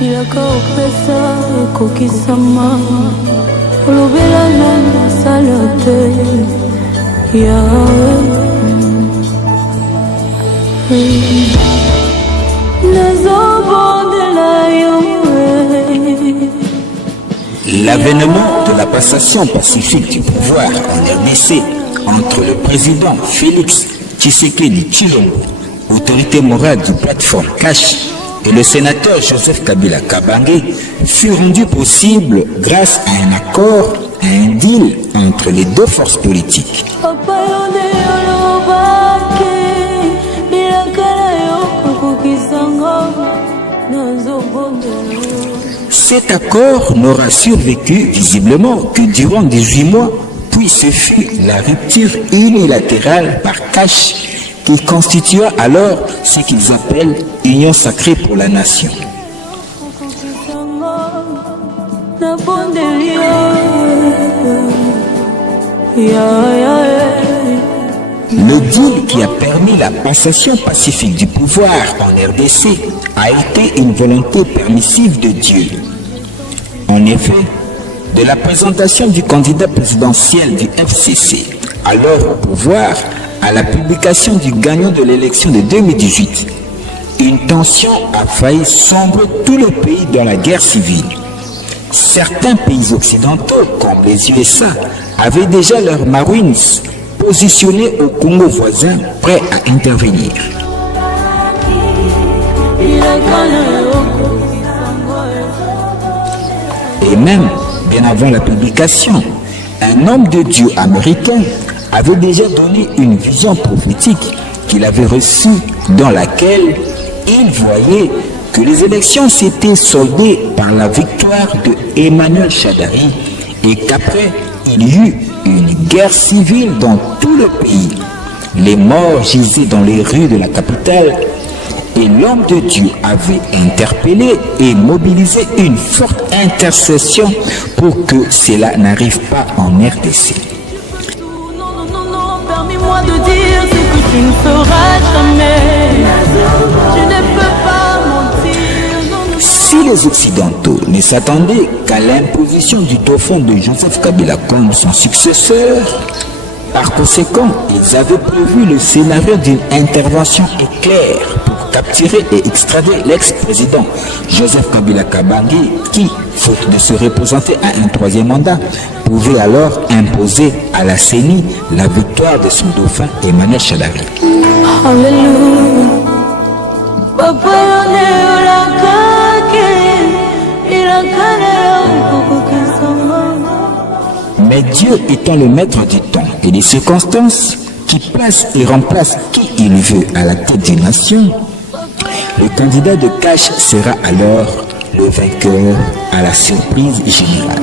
Bilaka opesa ekokisama olobela nanga sala te yawe nazobondela yo. L'avènement de la passation pacifique du pouvoir en RDC entre le président Félix Tshisekedi Tshilombo, autorité morale du plateforme Cash, et le sénateur Joseph Kabila Kabange fut rendu possible grâce à un accord, à un deal entre les deux forces politiques. Cet accord n'aura survécu visiblement que durant 18 mois, puis ce fut la rupture unilatérale par Cash qui constitua alors ce qu'ils appellent Union sacrée pour la nation. Le deal qui a permis la passation pacifique du pouvoir en RDC a été une volonté permissive de Dieu. En effet, de la présentation du candidat présidentiel du FCC, alors au pouvoir, à la publication du gagnant de l'élection de 2018, une tension a failli sombrer tout le pays dans la guerre civile. Certains pays occidentaux, comme les USA, avaient déjà leurs Marines positionnés au Congo voisin, prêts à intervenir. Et même, bien avant la publication, un homme de Dieu américain avait déjà donné une vision prophétique qu'il avait reçue dans laquelle il voyait que les élections s'étaient soldées par la victoire de Emmanuel Shadari et qu'après, il y eut une guerre civile dans tout le pays. Les morts gisaient dans les rues de la capitale et l'homme de Dieu avait interpellé et mobilisé une forte intercession pour que cela n'arrive pas en RDC. Permets-moi de dire ce que tu ne feras jamais. Tu ne peux pas mentir. Si les Occidentaux ne s'attendaient qu'à l'imposition du dauphin de Joseph Kabila comme son successeur, par conséquent, ils avaient prévu le scénario d'une intervention éclair pour capturer et extrader l'ex-président Joseph Kabila Kabange qui, faute de se représenter à un troisième mandat, pouvait alors imposer à la CENI la victoire de son dauphin Emmanuel Shadari. Mais Dieu étant le maître du temps et des circonstances, qui place et remplace qui il veut à la tête d'une nation, le candidat de Cash sera alors le vainqueur à la surprise générale.